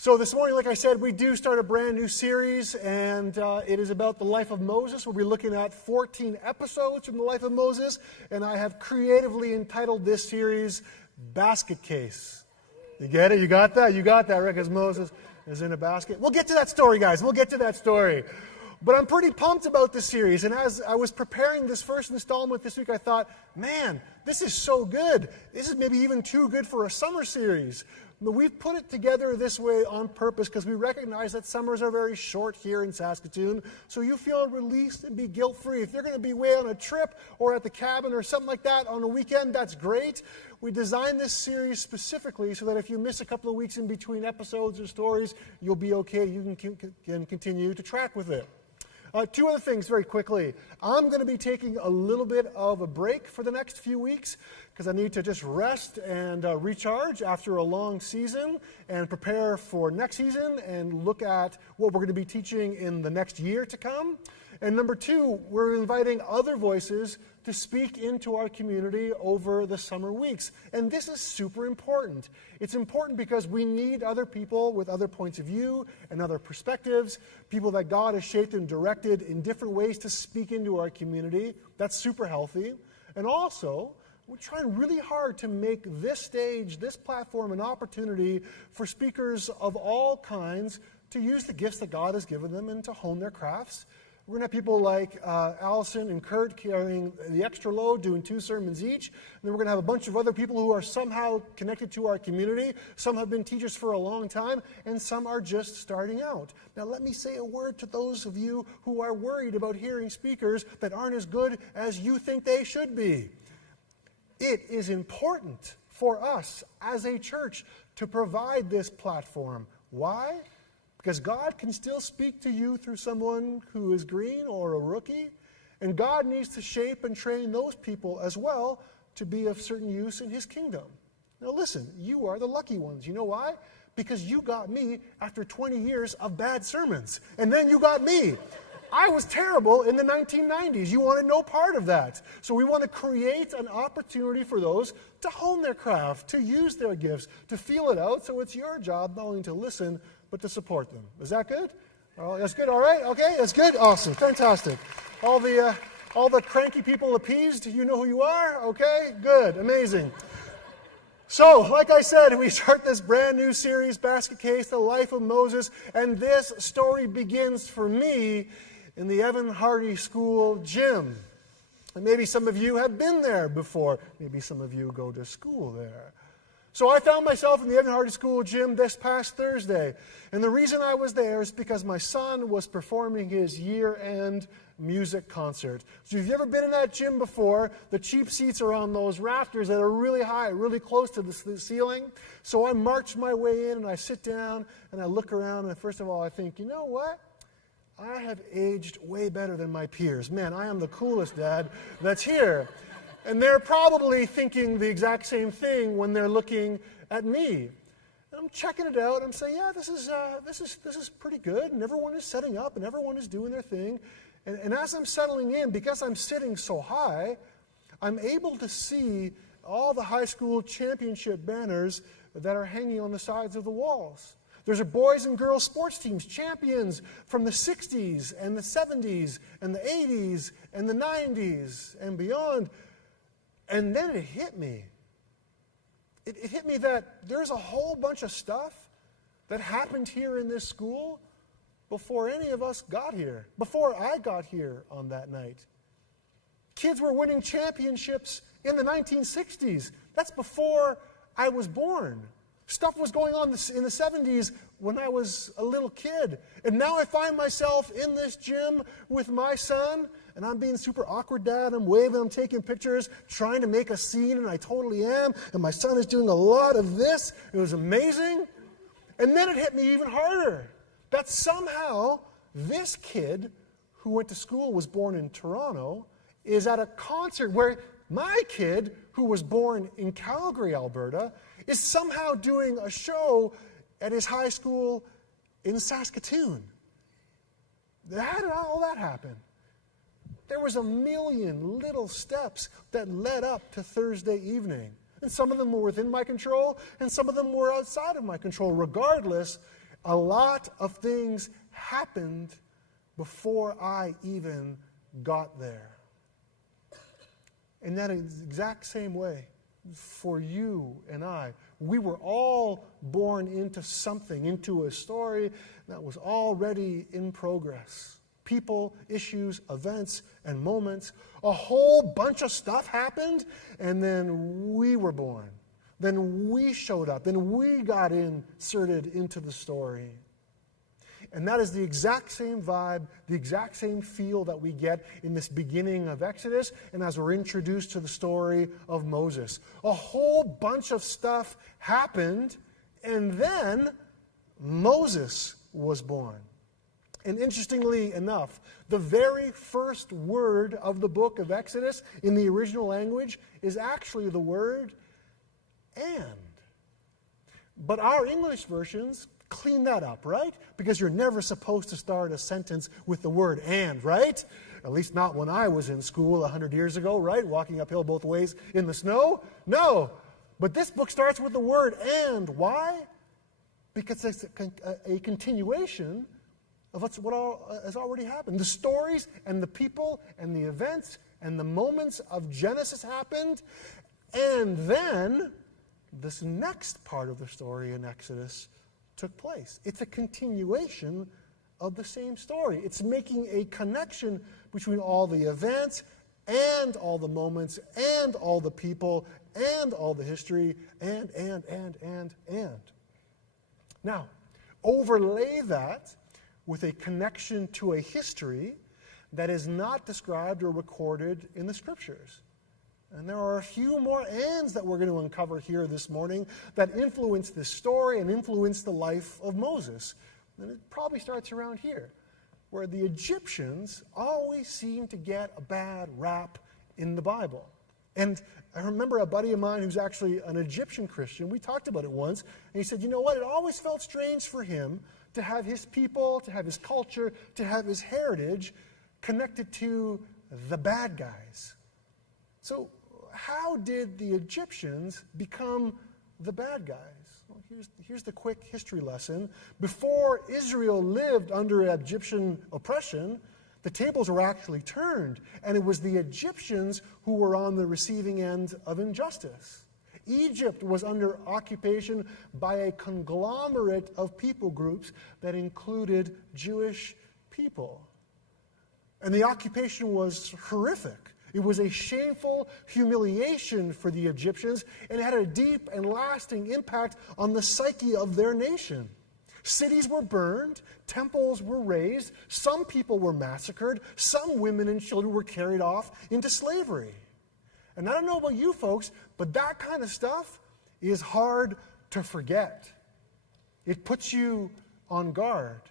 So this morning, like I said, we do start a brand new series, and it is about the life of Moses. We'll be looking at 14 episodes from the life of Moses, and I have creatively entitled this series, Basket Case. You get it? You got that? You got that, right? Because Moses is in a basket. We'll get to that story, guys. We'll get to that story. But I'm pretty pumped about this series, and as I was preparing this first installment this week, I thought, man, this is so good. This is maybe even too good for a summer series. But we've put it together this way on purpose because we recognize that summers are very short here in Saskatoon, so you feel released and be guilt-free. If you're going to be away on a trip or at the cabin or something like that on a weekend, that's great. We designed this series specifically so that if you miss a couple of weeks in between episodes or stories, you'll be okay. You can continue to track with it. Two other things very quickly. I'm going to be taking a little bit of a break for the next few weeks because I need to just rest and recharge after a long season and prepare for next season and look at what we're going to be teaching in the next year to come. And number two, we're inviting other voices to speak into our community over the summer weeks. And this is super important. It's important because we need other people with other points of view and other perspectives, people that God has shaped and directed in different ways to speak into our community. That's super healthy. And also, we're trying really hard to make this stage, this platform, an opportunity for speakers of all kinds to use the gifts that God has given them and to hone their crafts. We're going to have people like Allison and Kurt carrying the extra load, doing 2 sermons each. And then we're going to have a bunch of other people who are somehow connected to our community. Some have been teachers for a long time, and some are just starting out. Now, let me say a word to those of you who are worried about hearing speakers that aren't as good as you think they should be. It is important for us as a church to provide this platform. Why? Because God can still speak to you through someone who is green or a rookie, and God needs to shape and train those people as well to be of certain use in His kingdom. Now listen, you are the lucky ones. You know why? Because you got me after 20 years of bad sermons, and then you got me. I was terrible in the 1990s. You wanted no part of that. So we want to create an opportunity for those to hone their craft, to use their gifts, to feel it out. So it's your job not only to listen, but to support them. Is that good? Oh, that's good. All right. Okay. That's good. Awesome. Fantastic. All the cranky people appeased. You know who you are. Okay. Good. Amazing. So, like I said, we start this brand new series, Basket Case, the life of Moses, and this story begins for me in the Evan Hardy School gym. And maybe some of you have been there before. Maybe some of you go to school there. So I found myself in the Evan Hardy School gym this past Thursday. And the reason I was there is because my son was performing his year-end music concert. So if you've ever been in that gym before, the cheap seats are on those rafters that are really high, really close to the ceiling. So I march my way in and I sit down and I look around and first of all I think, you know what? I have aged way better than my peers. Man, I am the coolest dad that's here. And they're probably thinking the exact same thing when they're looking at me. And I'm checking it out. I'm saying, yeah, this is pretty good. And everyone is setting up, and everyone is doing their thing. And as I'm settling in, because I'm sitting so high, I'm able to see all the high school championship banners that are hanging on the sides of the walls. There's a boys and girls sports teams, champions from the 60s and the 70s and the 80s and the 90s and beyond. And then it hit me. It hit me that there's a whole bunch of stuff that happened here in this school before any of us got here, before I got here on that night. Kids were winning championships in the 1960s. That's before I was born. Stuff was going on in the 70s when I was a little kid. And now I find myself in this gym with my son, and I'm being super awkward dad. I'm waving, I'm taking pictures, trying to make a scene, and I totally am. And my son is doing a lot of this. It was amazing. And then it hit me even harder that somehow this kid who went to school, was born in Toronto, is at a concert where my kid, who was born in Calgary, Alberta, is somehow doing a show at his high school in Saskatoon. How did all that happen? There was a million little steps that led up to Thursday evening. And some of them were within my control, and some of them were outside of my control. Regardless, A lot of things happened before I even got there. In that exact same way, for you and I, we were all born into something, into a story that was already in progress. People, issues, events, and moments. A whole bunch of stuff happened, and then we were born. Then we showed up. Then we got inserted into the story. And that is the exact same vibe, the exact same feel that we get in this beginning of Exodus and as we're introduced to the story of Moses. A whole bunch of stuff happened, and then Moses was born. And interestingly enough, the very first word of the book of Exodus in the original language is actually the word "and." But our English versions clean that up, right? Because you're never supposed to start a sentence with the word "and," right? At least not when I was in school 100 years ago, right? Walking uphill both ways in the snow. No. But this book starts with the word "and." Why? Because it's a continuation of what has already happened. The stories and the people and the events and the moments of Genesis happened, and then this next part of the story in Exodus took place. It's a continuation of the same story. It's making a connection between all the events and all the moments and all the people and all the history and. Now, overlay that with a connection to a history that is not described or recorded in the Scriptures. And there are a few more ands that we're going to uncover here this morning that influence this story and influence the life of Moses. And it probably starts around here, where the Egyptians always seem to get a bad rap in the Bible. And I remember a buddy of mine who's actually an Egyptian Christian. We talked about it once, and he said, you know what, it always felt strange for him to have his people, to have his culture, to have his heritage connected to the bad guys. So how did the Egyptians become the bad guys? Well, here's the quick history lesson. Before Israel lived under Egyptian oppression, the tables were actually turned, and it was the Egyptians who were on the receiving end of injustice. Egypt was under occupation by a conglomerate of people groups that included Jewish people. And the occupation was horrific. It was a shameful humiliation for the Egyptians, and it had a deep and lasting impact on the psyche of their nation. Cities were burned, temples were razed, some people were massacred, some women and children were carried off into slavery. And I don't know about you folks, but that kind of stuff is hard to forget. It puts you on guard.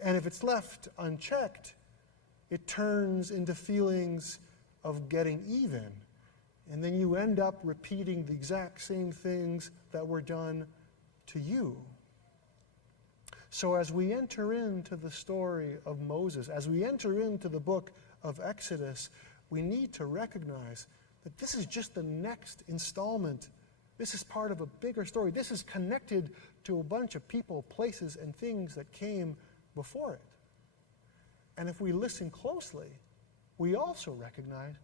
And if it's left unchecked, it turns into feelings of getting even. And then you end up repeating the exact same things that were done to you. So as we enter into the story of Moses, as we enter into the book of Exodus, we need to recognize that this is just the next installment. This is part of a bigger story. This is connected to a bunch of people, places, and things that came before it. And if we listen closely, we also recognize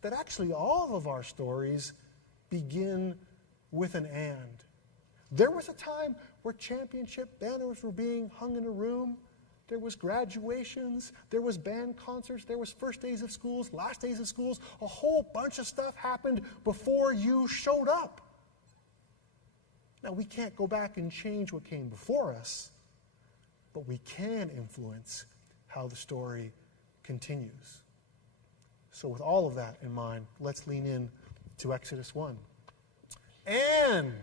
that actually all of our stories begin with an "and." There was a time where championship banners were being hung in a room. There was graduations, there was band concerts, there was first days of schools, last days of schools. A whole bunch of stuff happened before you showed up. Now, we can't go back and change what came before us, but we can influence how the story continues. So with all of that in mind, let's lean in to Exodus 1. And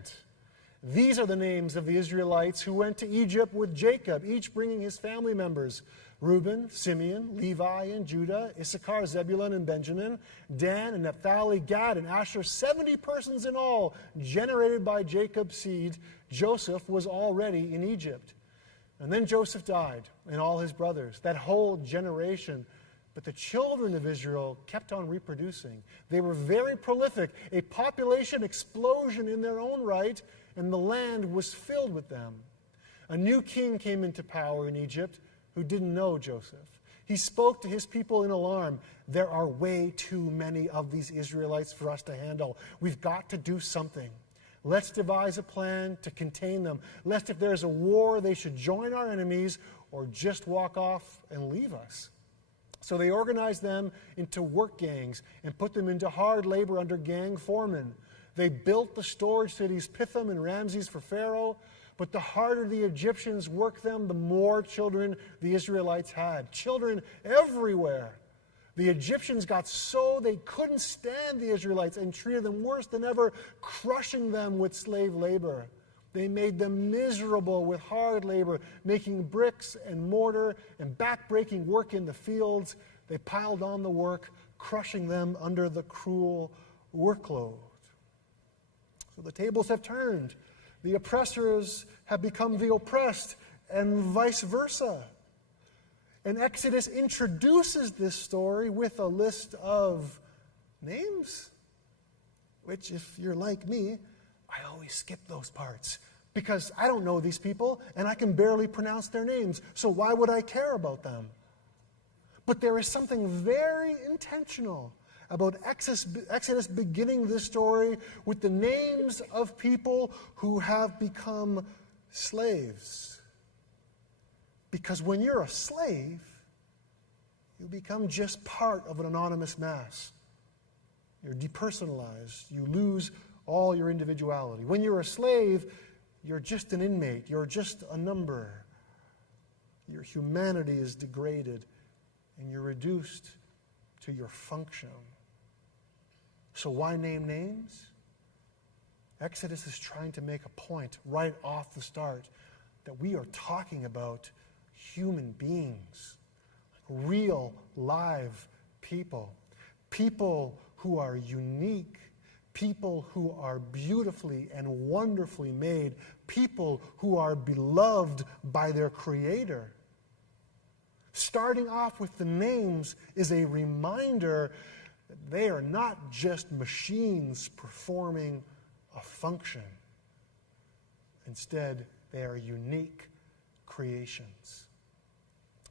these are the names of the Israelites who went to Egypt with Jacob, each bringing his family members: Reuben, Simeon, Levi, and Judah, Issachar, Zebulun, and Benjamin, Dan, and Naphtali, Gad, and Asher, 70 persons in all, generated by Jacob's seed. Joseph was already in Egypt. And then Joseph died, and all his brothers, that whole generation. But the children of Israel kept on reproducing. They were very prolific, a population explosion in their own right, and the land was filled with them. A new king came into power in Egypt who didn't know Joseph. He spoke to his people in alarm. There are way too many of these Israelites for us to handle. We've got to do something. Let's devise a plan to contain them, lest if there's a war, they should join our enemies or just walk off and leave us. So they organized them into work gangs and put them into hard labor under gang foremen. They built the storage cities Pithom and Ramses for Pharaoh, but the harder the Egyptians worked them, the more children the Israelites had. Children everywhere. The Egyptians got so they couldn't stand the Israelites and treated them worse than ever, crushing them with slave labor. They made them miserable with hard labor, making bricks and mortar and back-breaking work in the fields. They piled on the work, crushing them under the cruel workload. So the tables have turned. The oppressors have become the oppressed, and vice versa. And Exodus introduces this story with a list of names, which, if you're like me, I always skip those parts because I don't know these people and I can barely pronounce their names, so why would I care about them? But there is something very intentional about Exodus beginning this story with the names of people who have become slaves. Because when you're a slave, you become just part of an anonymous mass. You're depersonalized. You lose all your individuality. When you're a slave, you're just an inmate. You're just a number. Your humanity is degraded, and you're reduced to your function. So why name names? Exodus is trying to make a point right off the start that we are talking about human beings, real, live people, people who are unique, people who are beautifully and wonderfully made, people who are beloved by their Creator. Starting off with the names is a reminder that they are not just machines performing a function. Instead, they are unique creations.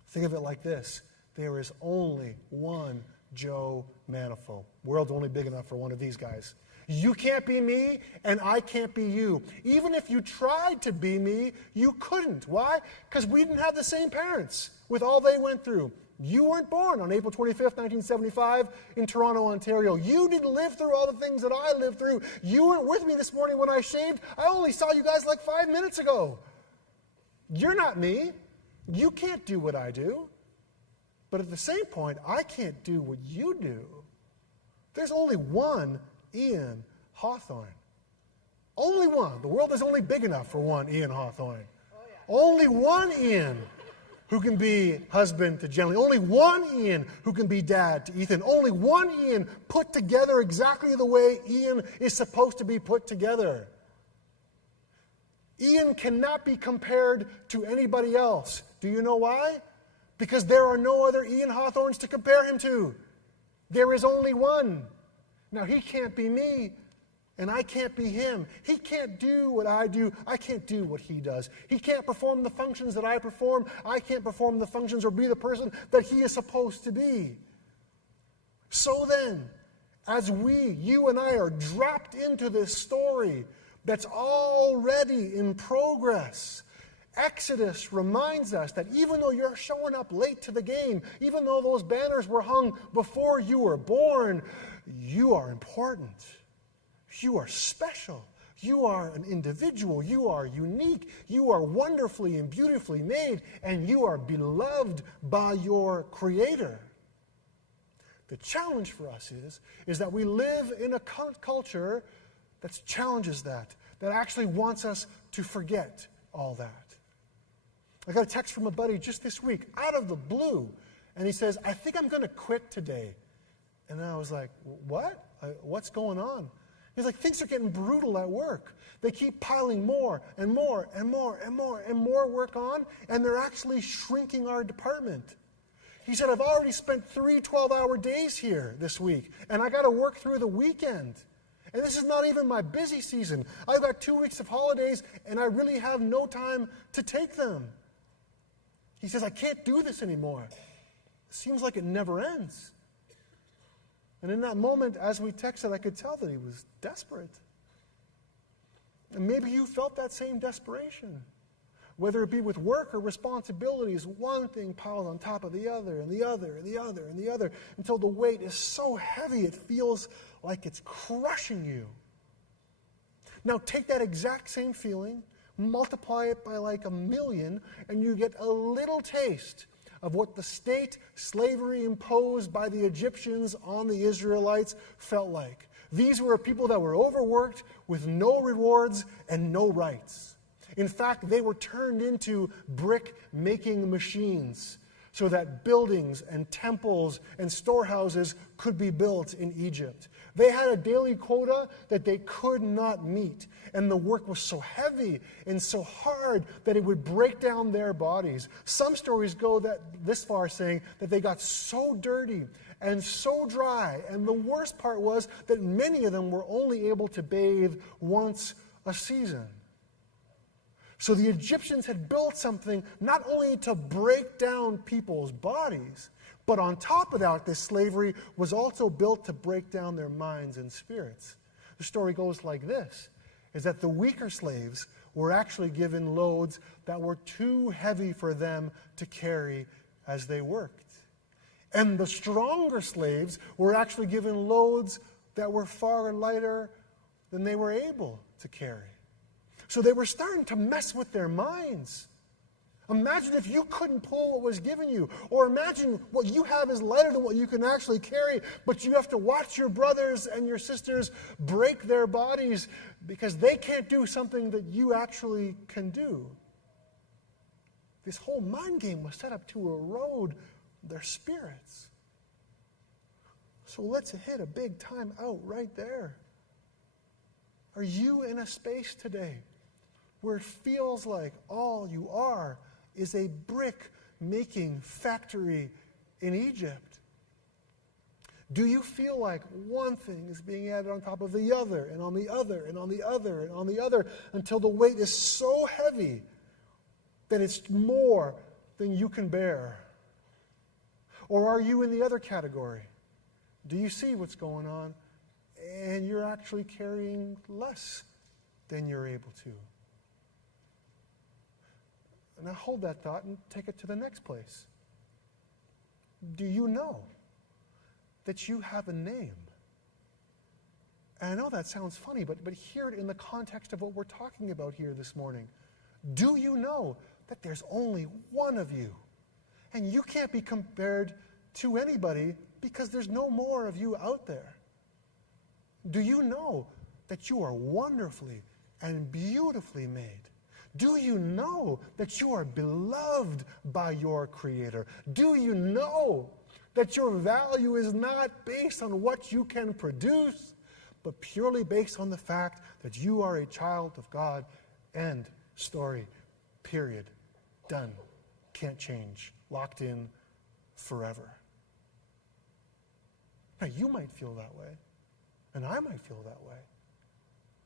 Think of it like this. There is only one Joe Manifold. World's only big enough for one of these guys. You can't be me, and I can't be you. Even if you tried to be me, you couldn't. Why? Because we didn't have the same parents with all they went through. You weren't born on April 25th, 1975 in Toronto, Ontario. You didn't live through all the things that I lived through. You weren't with me this morning when I shaved. I only saw you guys like 5 minutes ago. You're not me. You can't do what I do. But at the same point, I can't do what you do. There's only one Ian Hawthorne. Only one. The world is only big enough for one Ian Hawthorne. Only one Ian who can be husband to Jenny. Only one Ian who can be dad to Ethan. Only one Ian put together exactly the way Ian is supposed to be put together. Ian cannot be compared to anybody else. Do you know why? Because there are no other Ian Hawthornes to compare him to. There is only one. Now, he can't be me, and I can't be him. He can't do what I do. I can't do what he does. He can't perform the functions that I perform. I can't perform the functions or be the person that he is supposed to be. So then, as you and I are dropped into this story that's already in progress, Exodus reminds us that even though you're showing up late to the game, even though those banners were hung before you were born, you are important. You are special. You are an individual. You are unique. You are wonderfully and beautifully made, and you are beloved by your Creator. The challenge for us is that we live in a culture that challenges that actually wants us to forget all that. I got a text from a buddy just this week, out of the blue, and he says, I think I'm going to quit today. And I was like, what? What's going on? He's like, things are getting brutal at work. They keep piling more and more and more and more and more work on, and they're actually shrinking our department. He said, I've already spent 3 12-hour days here this week, and I got to work through the weekend. And this is not even my busy season. I've got 2 weeks of holidays, and I really have no time to take them. He says, I can't do this anymore. It seems like it never ends. And in that moment, as we texted, I could tell that he was desperate. And maybe you felt that same desperation. Whether it be with work or responsibilities, one thing piles on top of the other, and the other, and the other, and the other, until the weight is so heavy it feels like it's crushing you. Now take that exact same feeling, multiply it by like 1,000,000, and you get a little taste of what the state slavery imposed by the Egyptians on the Israelites felt like. These were people that were overworked with no rewards and no rights. In fact, they were turned into brick-making machines so that buildings and temples and storehouses could be built in Egypt. They had a daily quota that they could not meet, and the work was so heavy and so hard that it would break down their bodies. Some stories go this far, saying that they got so dirty and so dry, and the worst part was that many of them were only able to bathe once a season. So the Egyptians had built something not only to break down people's bodies, but on top of that, this slavery was also built to break down their minds and spirits. The story goes like this, is that the weaker slaves were actually given loads that were too heavy for them to carry as they worked. And the stronger slaves were actually given loads that were far lighter than they were able to carry. So they were starting to mess with their minds. Imagine if you couldn't pull what was given you. Or imagine what you have is lighter than what you can actually carry, but you have to watch your brothers and your sisters break their bodies because they can't do something that you actually can do. This whole mind game was set up to erode their spirits. So let's hit a big time out right there. Are you in a space today where it feels like all you are is a brick-making factory in Egypt? Do you feel like one thing is being added on top of the other, and on the other, and on the other, and on the other, until the weight is so heavy that it's more than you can bear? Or are you in the other category? Do you see what's going on, and you're actually carrying less than you're able to? Now hold that thought and take it to the next place. Do you know that you have a name? And I know that sounds funny, but hear it in the context of what we're talking about here this morning. Do you know that there's only one of you? And you can't be compared to anybody because there's no more of you out there. Do you know that you are wonderfully and beautifully made? Do you know that you are beloved by your Creator? Do you know that your value is not based on what you can produce, but purely based on the fact that you are a child of God? End story. Period. Done. Can't change. Locked in forever. Now, you might feel that way, and I might feel that way.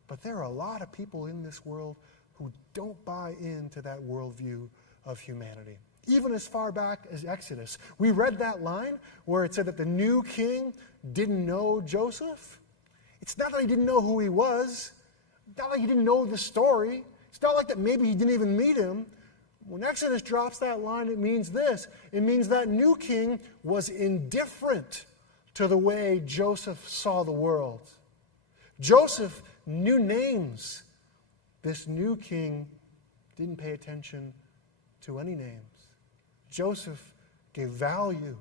But there are a lot of people in this world who don't buy into that worldview of humanity. Even as far back as Exodus. We read that line where it said that the new king didn't know Joseph. It's not that he didn't know who he was. It's not like he didn't know the story. It's not like that maybe he didn't even meet him. When Exodus drops that line, it means this. It means that new king was indifferent to the way Joseph saw the world. Joseph knew names. This new king didn't pay attention to any names. Joseph gave value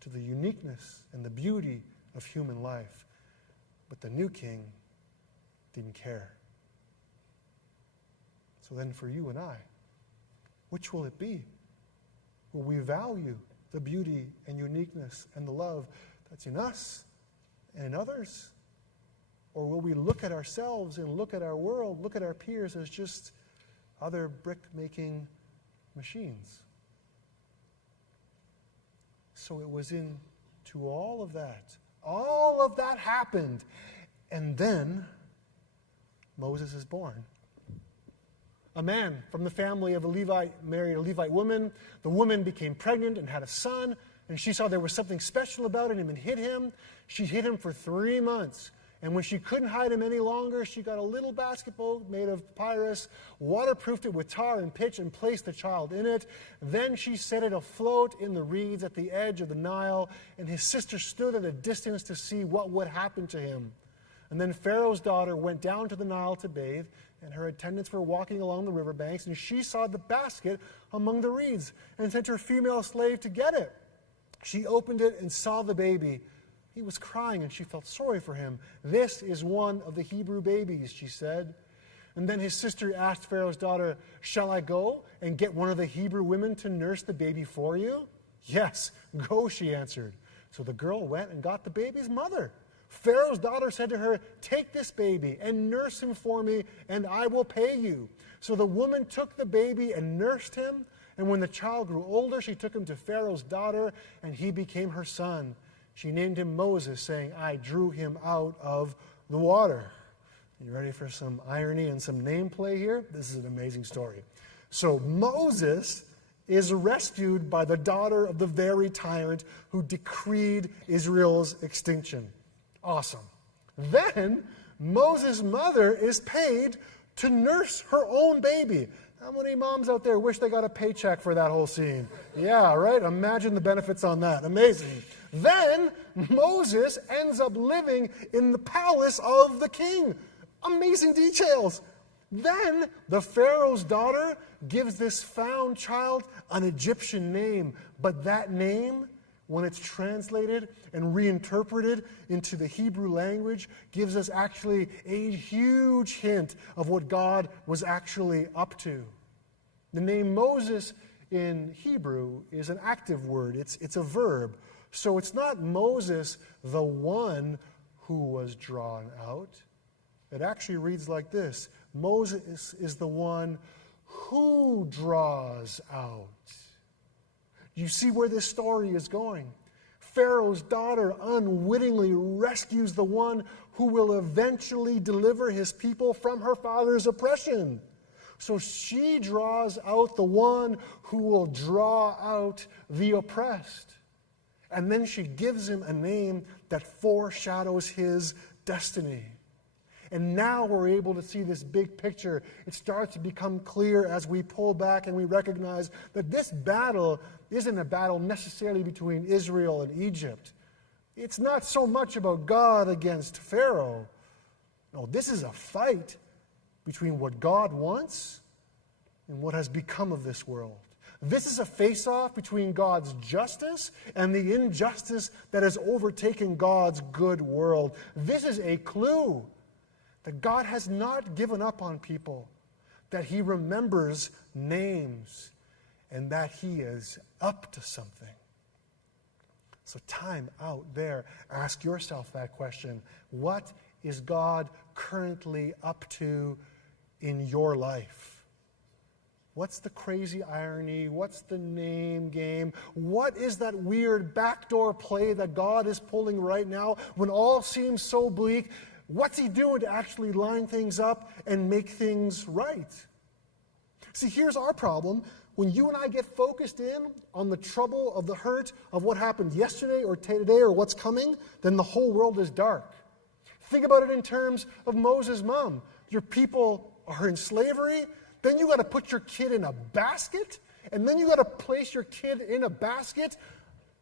to the uniqueness and the beauty of human life. But the new king didn't care. So then for you and I, which will it be? Will we value the beauty and uniqueness and the love that's in us and in others? Or will we look at ourselves and look at our world, look at our peers as just other brick-making machines? So it was into all of that happened. And then Moses is born. A man from the family of a Levite married a Levite woman. The woman became pregnant and had a son, and she saw there was something special about him and hid him. She hid him for 3 months. And when she couldn't hide him any longer, she got a little basket boat made of papyrus, waterproofed it with tar and pitch, and placed the child in it. Then she set it afloat in the reeds at the edge of the Nile, and his sister stood at a distance to see what would happen to him. And then Pharaoh's daughter went down to the Nile to bathe, and her attendants were walking along the riverbanks, and she saw the basket among the reeds and sent her female slave to get it. She opened it and saw the baby. He was crying, and she felt sorry for him. "This is one of the Hebrew babies," she said. And then his sister asked Pharaoh's daughter, "Shall I go and get one of the Hebrew women to nurse the baby for you?" "Yes, go," she answered. So the girl went and got the baby's mother. Pharaoh's daughter said to her, "Take this baby and nurse him for me, and I will pay you." So the woman took the baby and nursed him. And when the child grew older, she took him to Pharaoh's daughter, and he became her son. She named him Moses, saying, "I drew him out of the water." You ready for some irony and some name play here? This is an amazing story. So Moses is rescued by the daughter of the very tyrant who decreed Israel's extinction. Awesome. Then Moses' mother is paid to nurse her own baby. How many moms out there wish they got a paycheck for that whole scene? Yeah, right? Imagine the benefits on that. Amazing. Then Moses ends up living in the palace of the king. Amazing details. Then the Pharaoh's daughter gives this found child an Egyptian name, but that name, when it's translated and reinterpreted into the Hebrew language, gives us actually a huge hint of what God was actually up to. The name Moses in Hebrew is an active word. It's a verb. So it's not Moses, the one who was drawn out. It actually reads like this: Moses is the one who draws out. You see where this story is going. Pharaoh's daughter unwittingly rescues the one who will eventually deliver his people from her father's oppression. So she draws out the one who will draw out the oppressed. And then she gives him a name that foreshadows his destiny. And now we're able to see this big picture. It starts to become clear as we pull back and we recognize that this battle isn't a battle necessarily between Israel and Egypt. It's not so much about God against Pharaoh. No, this is a fight between what God wants and what has become of this world. This is a face-off between God's justice and the injustice that has overtaken God's good world. This is a clue that God has not given up on people, that he remembers names, and that he is up to something. So time out there. Ask yourself that question. What is God currently up to in your life? What's the crazy irony? What's the name game? What is that weird backdoor play that God is pulling right now when all seems so bleak? What's he doing to actually line things up and make things right? See, here's our problem. When you and I get focused in on the trouble of the hurt of what happened yesterday or today or what's coming, then the whole world is dark. Think about it in terms of Moses' mom. Your people are in slavery. Then you got to put your kid in a basket, and then you got to place your kid in a basket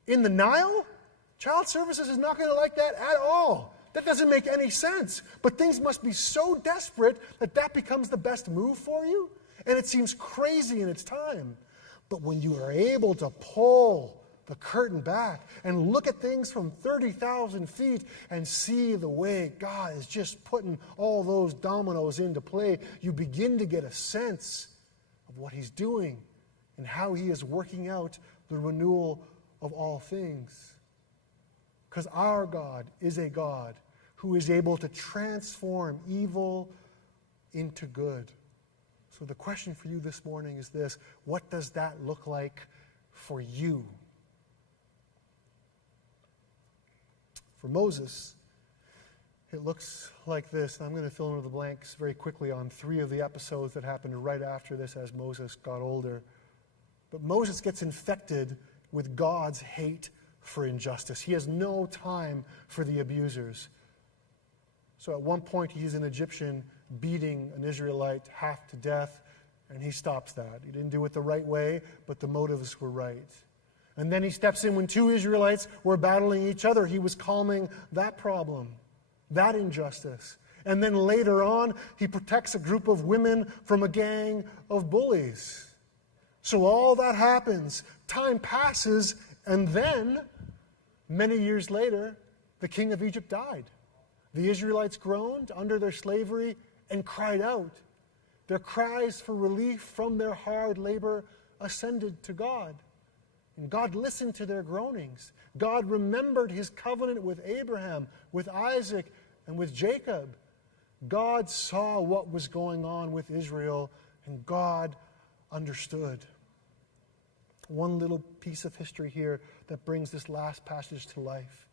in the Nile? Child Services is not going to like that at all. That doesn't make any sense. But things must be so desperate that that becomes the best move for you, and it seems crazy in its time. But when you are able to pull the curtain back and look at things from 30,000 feet and see the way God is just putting all those dominoes into play, you begin to get a sense of what he's doing and how he is working out the renewal of all things. Because our God is a God who is able to transform evil into good. So the question for you this morning is this: what does that look like for you? For Moses, It looks like this, and I'm going to fill in the blanks very quickly on 3 of the episodes that happened right after this as Moses got older. But Moses gets infected with God's hate for injustice. He has no time for the abusers. So at one point, he's an Egyptian beating an Israelite half to death, and he stops that. He didn't do it the right way, but the motives were right. And then he steps in when 2 Israelites were battling each other. He was calming that problem, that injustice. And then later on, he protects a group of women from a gang of bullies. So all that happens. Time passes, and then, many years later, the king of Egypt died. The Israelites groaned under their slavery and cried out. Their cries for relief from their hard labor ascended to God. And God listened to their groanings. God remembered his covenant with Abraham, with Isaac, and with Jacob. God saw what was going on with Israel, and God understood. One little piece of history here that brings this last passage to life.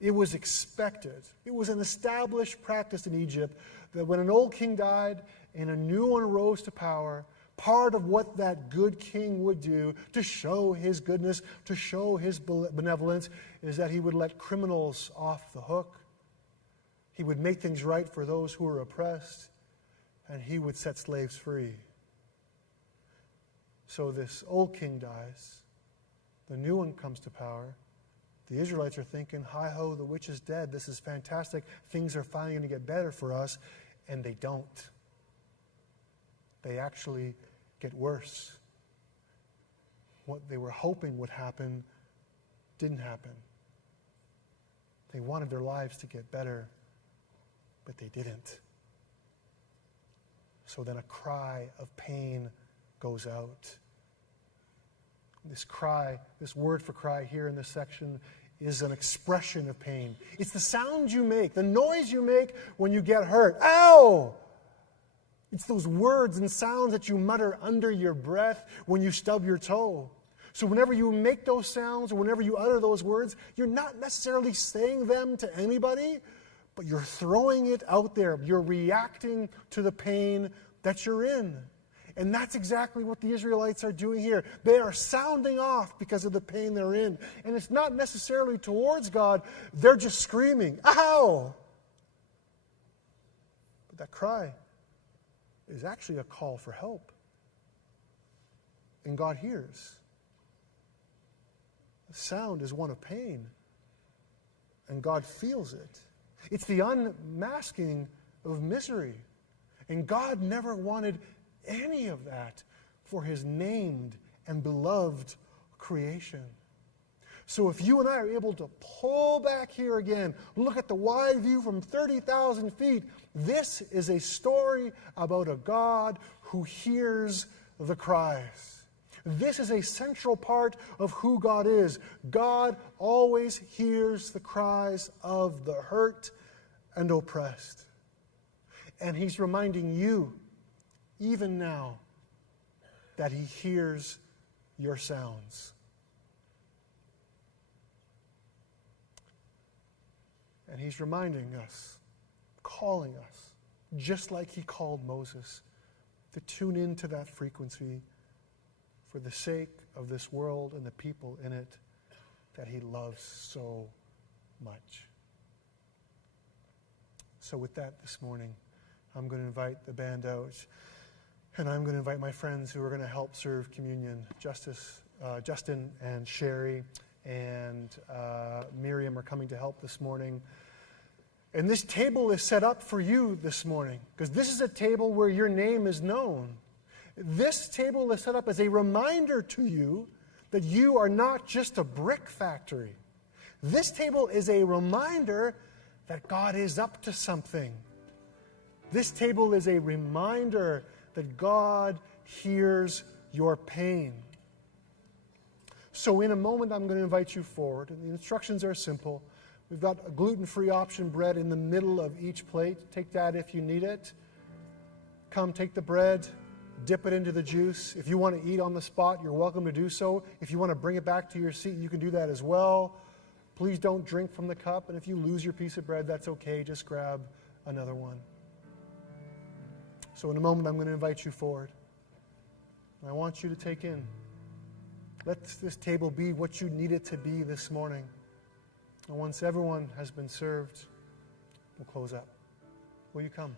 It was expected. It was an established practice in Egypt that when an old king died and a new one rose to power, part of what that good king would do to show his goodness, to show his benevolence, is that he would let criminals off the hook. He would make things right for those who were oppressed, and he would set slaves free. So this old king dies. The new one comes to power. The Israelites are thinking, hi-ho, the witch is dead. This is fantastic. Things are finally going to get better for us. And they don't. They actually get worse. What they were hoping would happen didn't happen. They wanted their lives to get better, but they didn't. So then a cry of pain goes out. This cry, this word for cry here in this section, is an expression of pain. It's the sound you make, the noise you make when you get hurt. Ow! It's those words and sounds that you mutter under your breath when you stub your toe. So whenever you make those sounds or whenever you utter those words, you're not necessarily saying them to anybody, but you're throwing it out there. You're reacting to the pain that you're in. And that's exactly what the Israelites are doing here. They are sounding off because of the pain they're in. And it's not necessarily towards God. They're just screaming, ow! But that cry is actually a call for help. And God hears. The sound is one of pain. And God feels it. It's the unmasking of misery. And God never wanted any of that for his named and beloved creation. So if you and I are able to pull back here again, look at the wide view from 30,000 feet, this is a story about a God who hears the cries. This is a central part of who God is. God always hears the cries of the hurt and oppressed. And he's reminding you, even now, that he hears your sounds. And he's reminding us, calling us, just like he called Moses, to tune into that frequency for the sake of this world and the people in it that he loves so much. So with that this morning, I'm going to invite the band out. And I'm going to invite my friends who are going to help serve communion. Justin and Sherry and Miriam are coming to help this morning. And this table is set up for you this morning, because this is a table where your name is known. This table is set up as a reminder to you that you are not just a brick factory. This table is a reminder that God is up to something. This table is a reminder that God hears your pain. So in a moment, I'm going to invite you forward. And the instructions are simple. We've got a gluten-free option bread in the middle of each plate. Take that if you need it. Come, take the bread, dip it into the juice. If you want to eat on the spot, you're welcome to do so. If you want to bring it back to your seat, you can do that as well. Please don't drink from the cup, and if you lose your piece of bread, that's okay. Just grab another one. So in a moment, I'm going to invite you forward. And I want you to take in. Let this table be what you need it to be this morning. And once everyone has been served, we'll close up. Will you come?